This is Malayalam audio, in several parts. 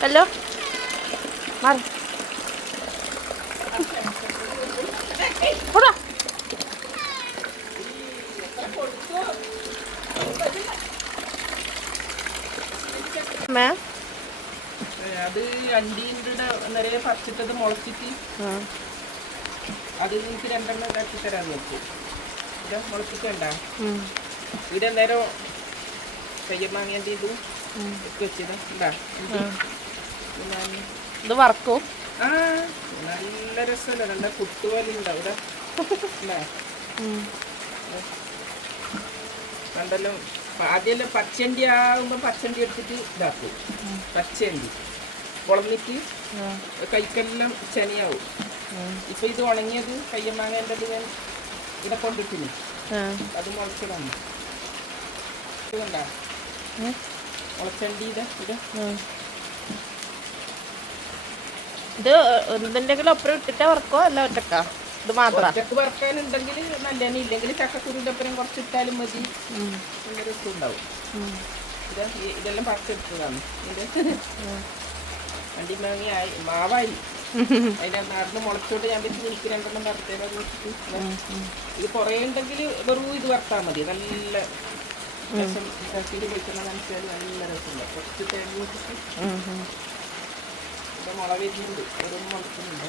ഹലോ മാറി പോടാ. അമ്മേ? അത് അണ്ടീന്റെ നിറയെ പറിച്ചിട്ടത് മുളച്ചിട്ട് ആ. അത് എനിക്ക് രണ്ടെണ്ണം ഇതാക്കി തരാൻ നോക്കൂ ഇത് മുളച്ചിട്ടുണ്ട ഉം. ഇവിടെ നേരം ഇതും. ഒക്കെ വെച്ചത്. ഇത്. വറക്കും. നല്ല രസമല്ല. നല്ല കുത്തുപോലെ ഉണ്ടാവും. കണ്ടല്ലോ. ആദ്യമല്ല പച്ചണ്ടി ആകുമ്പോൾ പച്ചണ്ടി എടുത്തിട്ട് ഇതാക്കും. പച്ചണ്ടി. കുളന്നിട്ട്. കൈക്കെല്ലാം ചെനയാവും. ഇപ്പൊ ഇത് ഉണങ്ങിയത് കയ്യമാങ്ങേന്റെ ഞാൻ ഇവിടെ കൊണ്ടിട്ടിന്. ആ. അത് മുളച്ചിടാണ് ഇതുണ്ടാ ഉം. മുളച്ചണ്ടി ഇത്. ഇത് എന്തുണ്ടെങ്കിലും ഒപ്പം ഇട്ടിട്ടാ വറക്കോ? അല്ല ഒറ്റക്കാ? ഇത് മാത്രം? ഒറ്റയ്ക്ക് വറക്കാനുണ്ടെങ്കിൽ നല്ലതാണ്. ഇല്ലെങ്കിൽ ചക്കക്കുരുന്റെ ഒപ്പം കുറച്ച് ഇട്ടാലും മതി നല്ല ഇത് ഇതെല്ലാം പറിച്ചെടുത്തതാണ്. ഇത് വണ്ടി മാങ്ങി ആയി മാവായി നടന്ന് മുളച്ചോട്ട് ഞാൻ വെച്ച് എനിക്ക് രണ്ടെണ്ണം വറുത്തേനെ ഇത് കുറേ ഉണ്ടെങ്കിൽ വെറും ഇത് വറുത്താൽ മതി. നല്ല രസം. ചക്കയിൽ വെക്കുന്ന മനസ്സിലായി നല്ല രസമുണ്ട്. കുറച്ച് തേങ്ങ ഇവിടെ മുള വരുന്നുണ്ട് വെറും മുളക്കുന്നുണ്ട്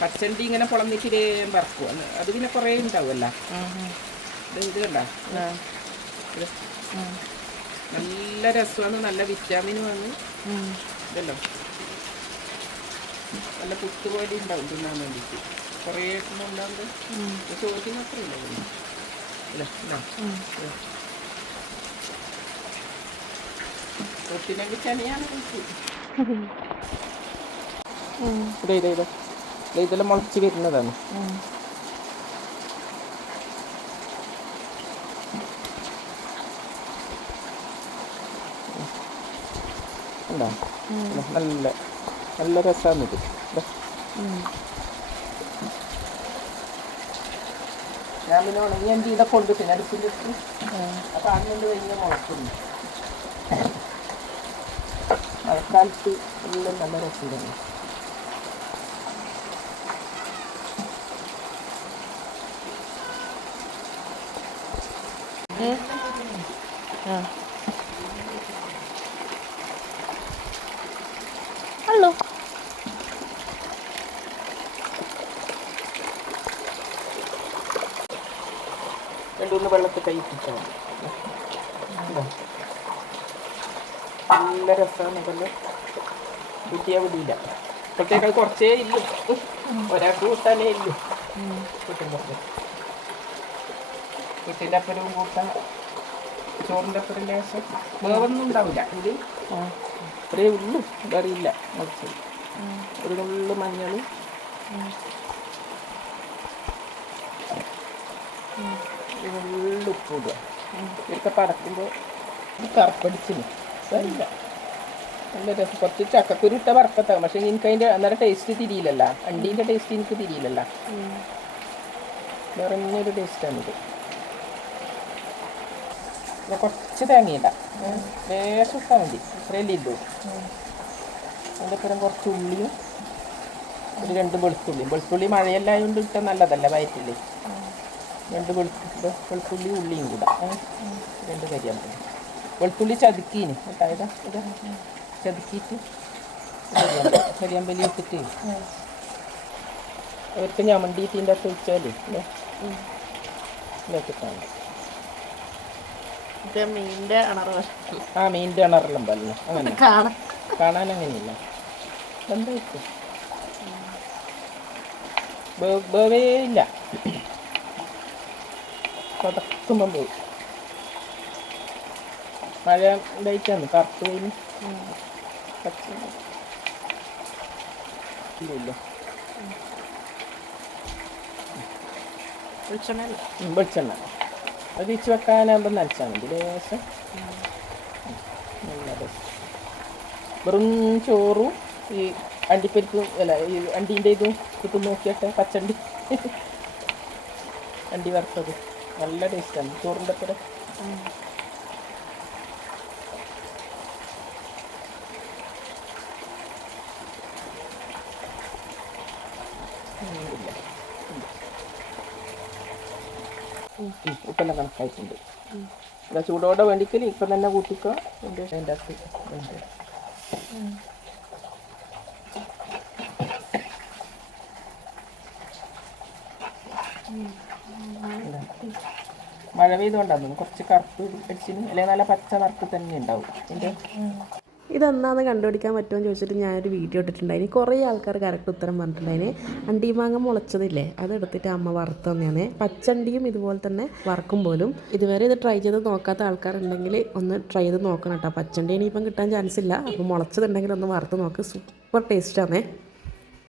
പച്ചണ്ടി ഇങ്ങനെ പൊളന്നിട്ട് വേഗം വറക്കും. അത് പിന്നെ കുറേ ഉണ്ടാവുമല്ല. ഇത് ഇത് കണ്ട? നല്ല രസമാണ്. നല്ല വിറ്റാമിനുമാണ് ഇതല്ലോ. നല്ല പുത്തുപോലെ ഉണ്ടാവും തിന്നാൻ വേണ്ടിയിട്ട്. കുറേ ഉണ്ടാകുന്നത് ചോദ്യം അത്ര ഉണ്ടാവും ഇല്ല ഇതാ. ഇത്. ഒത്തിനെങ്കിൽ ചനയാണ് ഇതാ ഇതാ ഇതാ. ഇതെല്ലാം മുളച്ച് വരുന്നതാണ്. ഉണ്ടോ നല്ല നല്ല രസമാണ് ഇത്. ഞാൻ പിന്നെ ഉണങ്ങി എന്റെ ഇതൊക്കെ കൊണ്ട് പിന്നെ അടുപ്പിലിട്ട് അപ്പം അതുകൊണ്ട് വലിയ മുളക്കുന്നു മഴക്കാലത്ത് എല്ലാം നല്ല രസമാണ് ഹലോ രണ്ടുമൂന്ന് വെള്ളത്തിൽ കൈ മതി നല്ല രസമാണ് ഇതല്ല കുട്ടിയെ വിടിയില്ല. ഇപ്പോഴത്തേക്ക് കുറച്ചേ ഇല്ലു. ഒരാൾക്ക് കൂട്ടാനേ ഇല്ലു. കുട്ടിന്റെ അപ്പുറവും കൂട്ടാൻ ചോറിന്റെ അപ്പുറം ലേശം. വേവൊന്നും ഉണ്ടാവില്ല. ഇത് അത്രേ ഉള്ളു. മുളച്ചത് ഒരു നുള്ളു മഞ്ഞൾ ഒരു നുള്ളു ഉപ്പ് ഇടുക. ഇതൊക്കെ പടക്കുമ്പോൾ കറുപ്പടിച്ചിന്. സാരില്ല. നല്ല രസം. കുറച്ച് ചക്കക്കുരു ഇട്ട വറക്കത്താകും പക്ഷെ എനിക്ക് അതിന്റെ അന്നേരം ടേസ്റ്റ് തിരിയില്ലല്ല. അണ്ടീന്റെ ടേസ്റ്റ് എനിക്ക് തിരിയില്ലല്ല. നിറഞ്ഞൊരു ടേസ്റ്റാണിത് കുറച്ച് തേങ്ങയിടാം ലേശം ഇട്ടാൽ മതി. ഇത്രയല്ലേ ഇല്ലൂ അതിന്റെ പുറം കുറച്ച് ഉള്ളിയും ഒരു രണ്ട് വെളുത്തുള്ളിയും. വെളുത്തുള്ളി മഴയെല്ലാം കൊണ്ട് ഇട്ടാൽ നല്ലതല്ല വയറ്റില്ലേ രണ്ട് വെളുത്തു വെളുത്തുള്ളി ഉള്ളിയും കൂടെ. രണ്ട് കരിയാമ്പലി വെളുത്തുള്ളി ചതുക്കീന് കേട്ടായത് ഇതാ ചതുക്കിയിട്ട് കരിയാമ്പലി കരിയാമ്പലി ഇട്ടിട്ട് അവർക്ക് അകത്ത് ഒഴിച്ചാലേ ഇല്ലേ? ഇതാക്കിട്ടാണ് അണറ് ആ മീനിന്റെ അണറെല്ലാം പറഞ്ഞു അങ്ങനെ. കാണാം കാണാൻ അങ്ങനെയില്ല. എന്തായിരിക്കും ബേവേ ഇല്ല. പോയി. മഴ ലൈറ്റാണ് കറുത്ത് പോയി പച്ച ഇല്ല ഇല്ല വെളിച്ചെണ്ണ. വെളിച്ചെണ്ണ അത് വെച്ച് വെക്കാനാകുമ്പോൾ നനച്ചാൽ മതി ലേശം. നല്ല വെറും ചോറും ഈ അണ്ടിപ്പരിപ്പും അല്ല ഈ അണ്ടീന്റെ ഇതും കിട്ടും നോക്കിയിട്ട് പച്ചണ്ടി. അണ്ടി വറുത്തത്. നല്ല ടേസ്റ്റാണ്. ചോറിന്റെ അത്ര ഉപ്പെല്ലാം കണക്കായിട്ടുണ്ട്. ചൂടോടെ വേണ്ടിക്കൽ ഇപ്പം തന്നെ കൂട്ടിക്കോ. എന്റെ അതിന്റെ അകത്ത് മഴ പെയ്തുകൊണ്ടാണ് കുറച്ച് കറുപ്പ് അടിച്ചിന് അല്ലെങ്കിൽ നല്ല പച്ച നിറത്ത് തന്നെ ഉണ്ടാവും. എന്റെ ഇതെന്നാന്ന് കണ്ടുപിടിക്കാൻ പറ്റുമെന്ന് ചോദിച്ചിട്ട് ഞാനൊരു വീഡിയോ ഇട്ടിട്ടുണ്ടായിന്. കുറേ ആൾക്കാർ കറക്റ്റ് ഉത്തരം പറഞ്ഞിട്ടുണ്ടായിന്. അണ്ടിമാങ്ങ മുളച്ചതില്ലേ? അതെടുത്തിട്ട് അമ്മ വറുത്ത് തന്നെയാണ്. പച്ചണ്ടിയും ഇതുപോലെ തന്നെ വറക്കും പോലും. ഇതുവരെ ഇത് ട്രൈ ചെയ്ത് നോക്കാത്ത ആൾക്കാരുണ്ടെങ്കിൽ ഒന്ന് ട്രൈ ചെയ്ത് നോക്കണം കേട്ടോ. പച്ചണ്ടി ഇനിയിപ്പം കിട്ടാൻ ചാൻസ് ഇല്ല. അപ്പോൾ മുളച്ചതുണ്ടെങ്കിൽ ഒന്ന് വറുത്ത് നോക്ക്. സൂപ്പർ ടേസ്റ്റാണേ